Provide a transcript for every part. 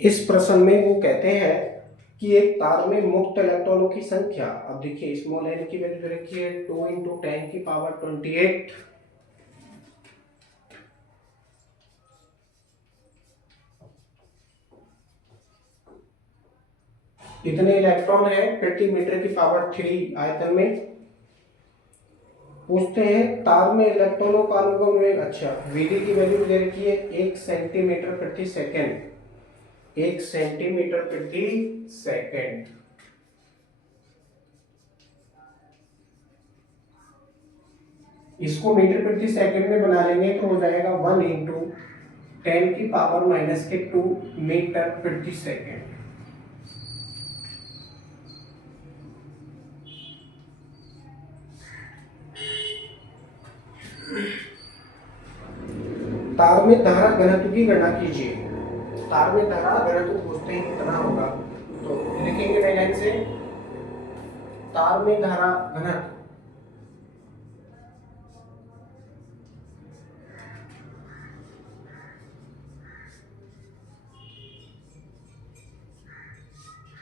इस प्रश्न में वो कहते हैं कि एक तार में मुक्त इलेक्ट्रॉनों की संख्या, अब देखिए स्मॉल एन की वैल्यू रखी है 2 × 10⁻28। इतने इलेक्ट्रॉन है प्रति मीटर की पावर 3 आयतन में। पूछते हैं तार में इलेक्ट्रॉनों का अनुगमन वेग, अच्छा वीडी की वैल्यू दे रखी है 1 सेंटीमीटर प्रति सेकंड, 1 सेंटीमीटर प्रति सेकंड। इसको मीटर प्रति सेकंड में बना लेंगे तो हो जाएगा 1 × 10⁻⁻2 मीटर प्रति सेकंड। तार में धारा घनत्व की गणना कीजिए। तार में धारा घनत्व पूछते हैं कितना होगा, तो लिखेंगे नई लाइन से तार में धारा घनत्व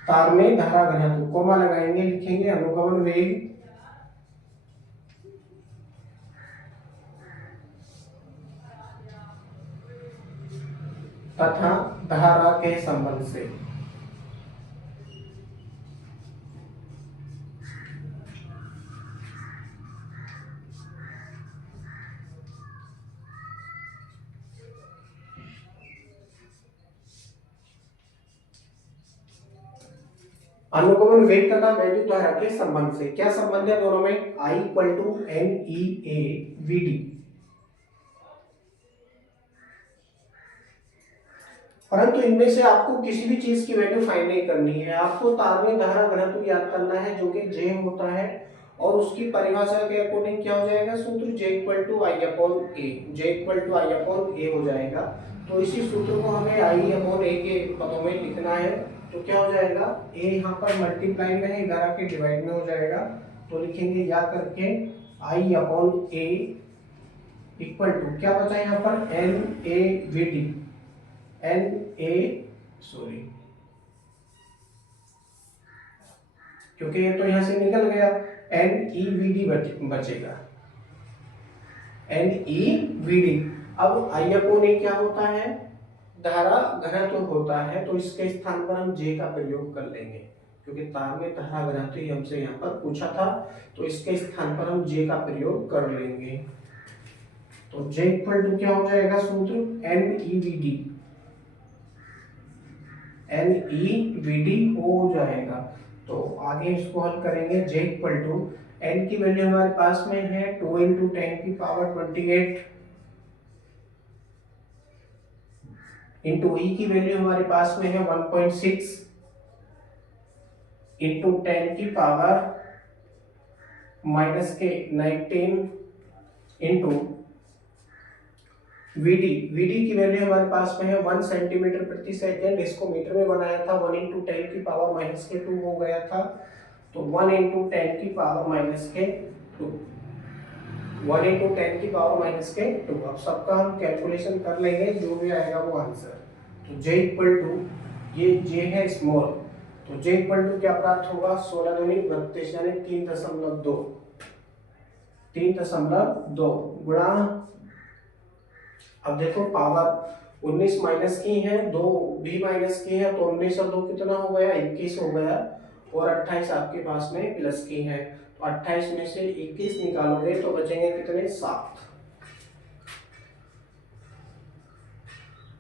तार में धारा घनत्व कोमा लगाएंगे, लिखेंगे अनुगमन वेग तथा धारा के संबंध से। अनुगमन वेग तथा वैद्युत धारा के संबंध से क्या संबंध है दोनों में, I = NEA/VD। परंतु इनमें से आपको किसी भी चीज की वैल्यू फाइंड नहीं करनी है, आपको तार में धारा घनत्व ज्ञात करना है जो कि J होता है, और उसकी परिभाषा के अकॉर्डिंग क्या हो जाएगा सूत्र, J = I/A, J = I/A हो जाएगा। तो इसी सूत्र को हमें I/A के पदों में लिखना है, तो क्या हो जाएगा, A यहाँ पर मल्टीप्लाई में है, 11 के डिवाइड में हो जाएगा, तो लिखेंगे या करके I/A इक्वल टू क्या बचा यहाँ पर NAVD, क्योंकि ये तो यहां से निकल गया, NEVD बचेगा, NEVD। अब I/A क्या होता है, धारा घनत्व होता है, तो इसके स्थान पर हम J का प्रयोग कर लेंगे, क्योंकि तार में धारा घनत्व ही हमसे यहाँ पर पूछा था, तो इसके स्थान पर हम J का प्रयोग कर लेंगे। तो J = क्या हो जाएगा सूत्र, NEVD हो जाएगा। तो आगे इसको हल करेंगे, J = N की वैल्यू हमारे पास में है 2 × 10⁻28 इंटू E की वैल्यू हमारे पास में है 1.6 इंटू 10⁻⁻19 इंटू VD की वैल्यू हमारे पास में है 1 सेंटीमीटर प्रति सेकंड, इसको मीटर में बनाया था 1 × 10⁻⁻2 हो गया था, तो 1 × 10⁻⁻2 1 × 10⁻⁻2। अब सबका हम कैलकुलेशन कर लेंगे, जो भी आएगा वो आंसर। तो J = ये J है स्मॉल, तो J = क्या प्राप्त होगा, 16 × 2 = 32 यानी 3.2 गुणा, अब देखो पावर 19 माइनस की है, 2 भी माइनस की है, तो 19 और 2 कितना हो गया, 21 हो गया, और 28 आपके पास में प्लस की है, तो 28 में से 21 निकालोगे तो बचेंगे कितने, 7।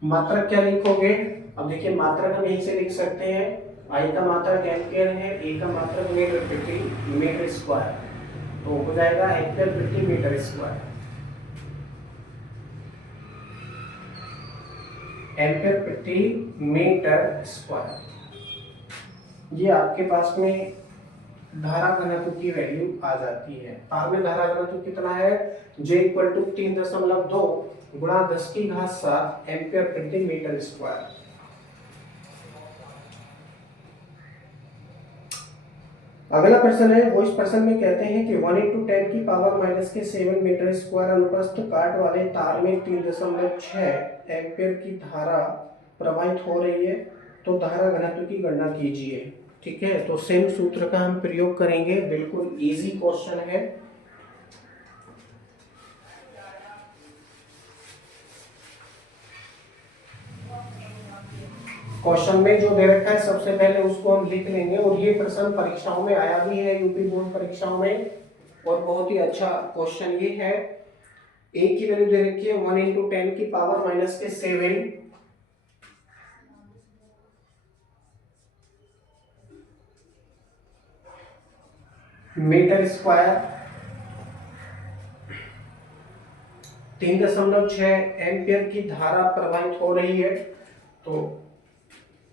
मात्रक क्या लिखोगे, अब देखिए मात्रक हम यहीं से लिख सकते हैं, I का मात्रक एम्पियर है, A का मात्रक मीटर प्रति मीटर स्क्वायर, तो हो जाएगा एम्पियर प्रति मीटर स्क्वायर, एम्पियर प्रति मीटर स्क्वायर। ये आपके पास में धारा घनत्व की वैल्यू आ जाती है। तार में धारा घनत्व कितना है, J = 3.2 गुणा 10⁻7 एम्पियर प्रति मीटर स्क्वायर। अगला प्रश्न है, वो इस प्रश्न में कहते हैं कि 1 × 10⁻⁻7 मीटर स्क्वायर अनुप्रस्थ काट वाले तार में 3.6 एम्पियर की धारा प्रवाहित हो रही है, तो धारा घनत्व की गणना कीजिए। ठीक है, तो सेम सूत्र का हम प्रयोग करेंगे, बिल्कुल इजी क्वेश्चन है। क्वेश्चन में जो दे रखा है सबसे पहले उसको हम लिख लेंगे, और ये प्रश्न परीक्षाओं में आया भी है, यूपी बोर्ड परीक्षाओं में, और बहुत ही अच्छा क्वेश्चन ये है। ए की वैल्यू दे रखी है 1 × 10 की पावर -7 मीटर स्क्वायर, 3.6 एम्पियर की धारा प्रवाहित हो रही है। तो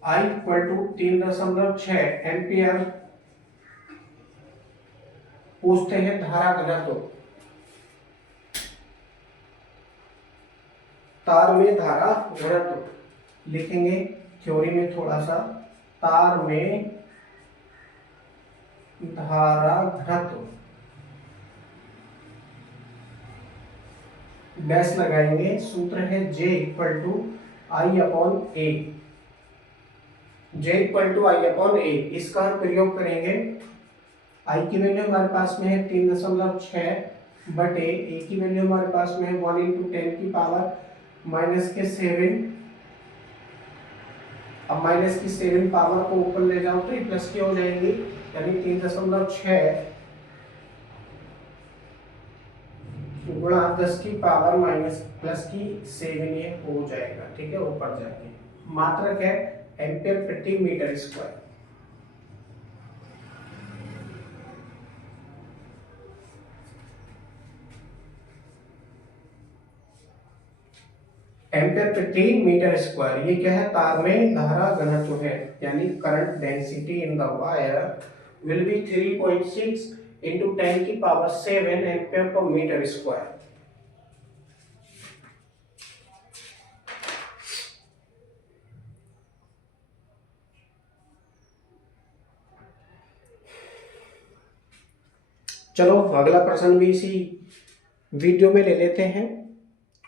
I = 3.6 एम्पियर। पूछते हैं धारा घनत्व। तार में धारा घनत्व लिखेंगे थ्योरी में थोड़ा सा, तार में धारा घनत्व डैश लगाएंगे, सूत्र है J = I/A। J = I/A, इसका हम प्रयोग करेंगे। I की वैल्यू हमारे पास में है 3.6 बटे A की वैल्यू हमारे पास में है 1 × 10 की पावर -7। अब -7 पावर को ऊपर ले जाओ तो ये प्लस की हो जाएगी, यानी 3.6 गुणा 10 की पावर -+7 ये हो जाएगा। ठीक है, ऊपर जाके मात्रक है एम्पियर प्रति मीटर स्क्वायर। एम्पियर प्रति मीटर स्क्वायर, ये क्या है, तार में धारा घनत्व है, यानी current density in the wire will be 3.6 × 10⁻7 ampere per metre square. चलो अगला प्रश्न भी इसी वीडियो में ले लेते हैं,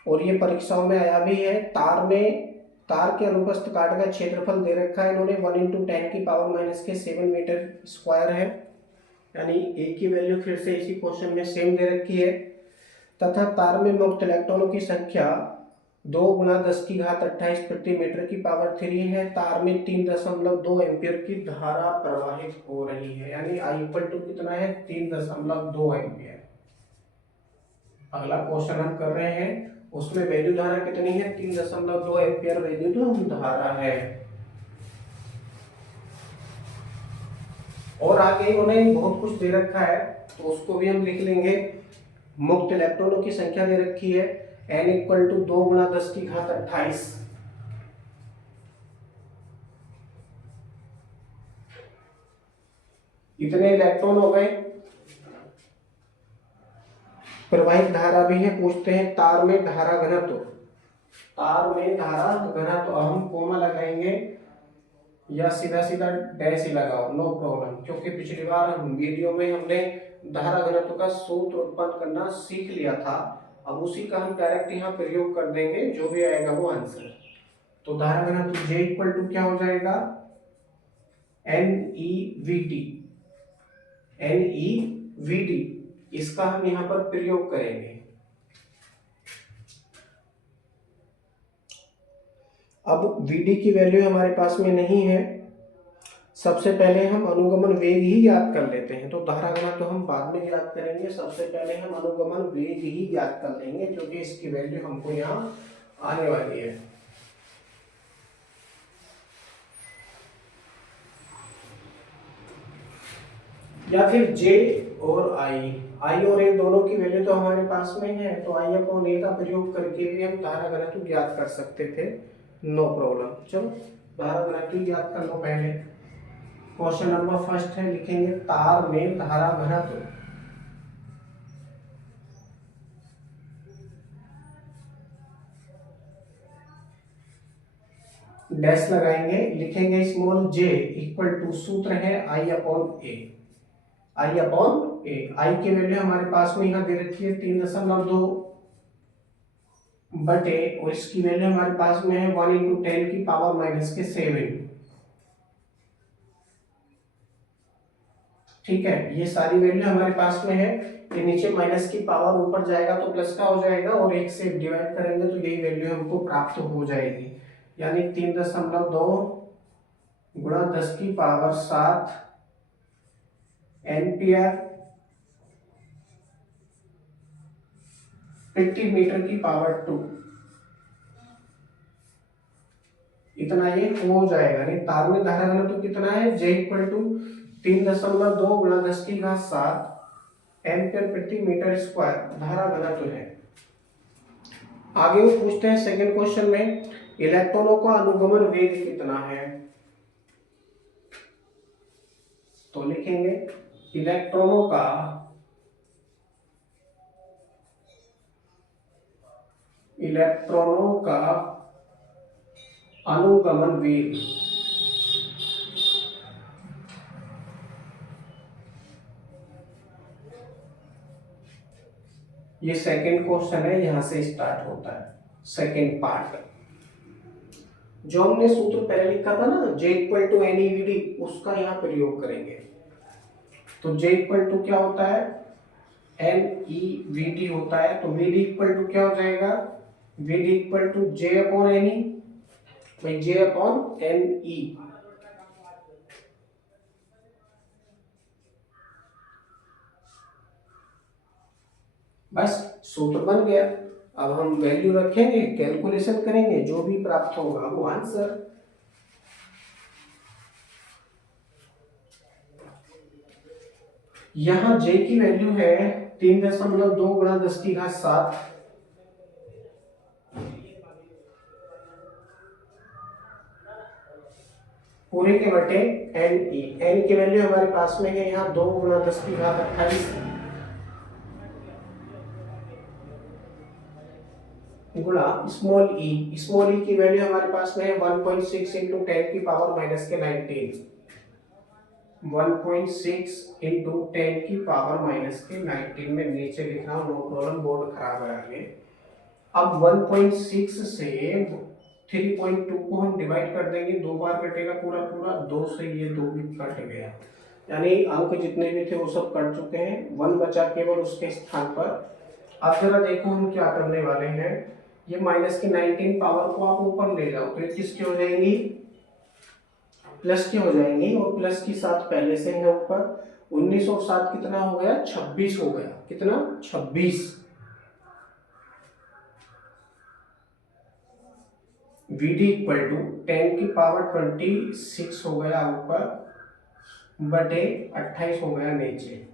और ये परीक्षाओं में आया भी है। तार के अनुप्रस्थ काट का क्षेत्रफल दे रखा है इन्होंने 1 × 10⁻7 मीटर स्क्वायर है, यानी ए की वैल्यू फिर से इसी क्वेश्चन में सेम दे रखी है, तथा तार में मुक्त इलेक्ट्रॉनों की संख्या 2 × 10⁻28 प्रति मीटर की पावर 3 है। तार में 3.2 एम्पियर की धारा प्रवाहित हो रही है, यानी I = कितना है, 3.2 एम्पियर। अगला क्वेश्चन हम कर रहे हैं, उसमें वैल्यू धारा कितनी है, 3.2 एम्पियर वैल्यू तो धारा है। और आगे उन्हें बहुत कुछ दे रखा है, तो उसको भी हम लिख लेंगे। मुक्त इलेक्ट्रॉनों की संख्या दे रखी है n = 2 × 10⁻28। इतने इलेक्ट्रॉन हो गए। प्रवाहित धारा भी है, पूछते हैं तार में धारा घनत्व। तार में धारा घनत्व हम कोमा लगाएंगे या सीधा सीधा डैश ही लगाओ, नो प्रॉब्लम, क्योंकि पिछली बार हम वीडियो में हमने धारा घनत्व का सूत्र उत्पन्न करना सीख लिया था। अब उसी का हम डायरेक्ट यहाँ प्रयोग कर देंगे, जो भी आएगा वो आंसर। तो धारा घनत्व J = क्या हो जाएगा, NeVT। NeVT, इसका हम यहाँ पर प्रयोग करेंगे। अब Vd की वैल्यू हमारे पास में नहीं है, सबसे पहले हम अनुगमन वेग ही याद कर लेते हैं। तो धारा घनत्व तो हम बाद में याद करेंगे, सबसे पहले हम अनुगमन वेग ही याद कर लेंगे, क्योंकि इसकी वैल्यू हमको यहाँ आने वाली है। या फिर J और I और A दोनों की वैल्यू तो हमारे पास में है, तो I/A का प्रयोग करके भी हम धारा घनत्व ज्ञात कर सकते थे, नो प्रॉब्लम। चलो धारा घनत्व याद कर लो पहले। क्वेश्चन नंबर फर्स्ट है, लिखेंगे तार में धारा घनत्व। डैश लगाएंगे, लिखेंगे स्मॉल j = सूत्र है I/A। I की वैल्यू हमारे पास में यहाँ दे रखी है 3.2 बटे, और इसकी वैल्यू हमारे पास में है 1 × 10⁻7। ठीक है, ये सारी वैल्यू हमारे पास में है। ये नीचे माइनस की पावर ऊपर जाएगा तो प्लस का हो जाएगा, और 1 से डिवाइड करेंगे तो यही वैल्यू हमको प्राप्त हो जाएगी, यानी 3.2 गुणा 10 की पावर 7 एम्पियर प्रति मीटर की पावर 2, इतना ये हो जाएगा। नहीं, तार में धारा घनत्व कितना है, J इक्वल टू 3.2 गुणा 10 की घात 7 एम्पियर प्रति मीटर स्क्वायर धारा घनत्व है। आगे वो पूछते हैं सेकंड क्वेश्चन में, इलेक्ट्रॉनों का अनुगमन वेग कितना है। तो लिखेंगे इलेक्ट्रॉनों का अनुगमन वेग ये सेकंड क्वेश्चन है, यहां से स्टार्ट होता है सेकंड पार्ट। जो हमने सूत्र पहले लिखा था ना, J इक्वल टू NEVD, उसका यहाँ प्रयोग करेंगे। तो J इक्वल टू क्या होता है, NEVD होता है। तो VD इक्वल टू क्या हो जाएगा, VD equal to J upon NE, भाई J अपॉन NE। बस सूत्र बन गया। अब हम वैल्यू रखेंगे, कैलकुलेशन करेंगे, जो भी प्राप्त होगा वो आंसर। यहां J की वैल्यू है 3.2 गुणा 10 की घात 7 पूरे के बटे NE। N की वैल्यू हमारे पास में है यहाँ 2 गुणा 10 की घात 28 गुणा स्मॉल ई की वैल्यू हमारे पास में है 1.6 इंटू 10 की पावर माइनस के 19, 1.6 इंटू 10 की पावर माइनस के 19 में नीचे लिख रहा हूँ, नो प्रॉब्लम, बोर्ड खराब है आगे। अब 1.6 से 3.2 को हम डिवाइड कर देंगे, 2 बार कटेगा पूरा पूरा, 2 से ये 2 भी कट गया, यानी अंक जितने भी थे वो सब कट चुके हैं, 1 बचा केवल उसके स्थान पर। अब जरा देखो हम क्या करने वाले हैं, ये माइनस की 19 पावर को आप ऊपर ले जाओ तो ये किसकी हो जाएंगी, प्लस की हो जाएंगी, और प्लस की 7 पहले से है ऊपर। 19 और 7 कितना हो गया, 26 हो गया। कितना, 26। VD इक्वल टू 10 की पावर 26 हो गया ऊपर, बटे 28 हो गया नीचे।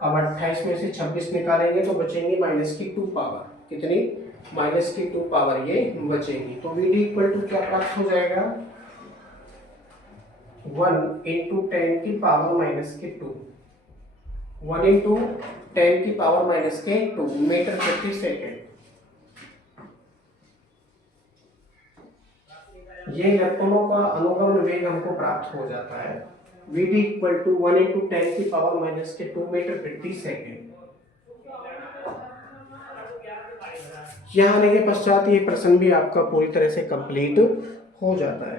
अब 28 में से 26 निकालेंगे तो बचेंगे माइनस की 2 पावर, कितनी, माइनस की 2 पावर ये बचेगी। तो VD इक्वल टू क्या प्राप्त हो जाएगा, 1 इंटू 10 की पावर माइनस के 2, 1 इंटू 10 की पावर माइनस के 2 मीटर प्रति सेकेंड। ये इलेक्ट्रॉनों का अनुगमन वेग हमको प्राप्त हो जाता है। VD इक्वल टू 1 इंटू 10 की पावर माइनस के 2 मीटर प्रति सेकेंड। यहाँ आने के पश्चात ये प्रश्न भी आपका पूरी तरह से कंप्लीट हो जाता है।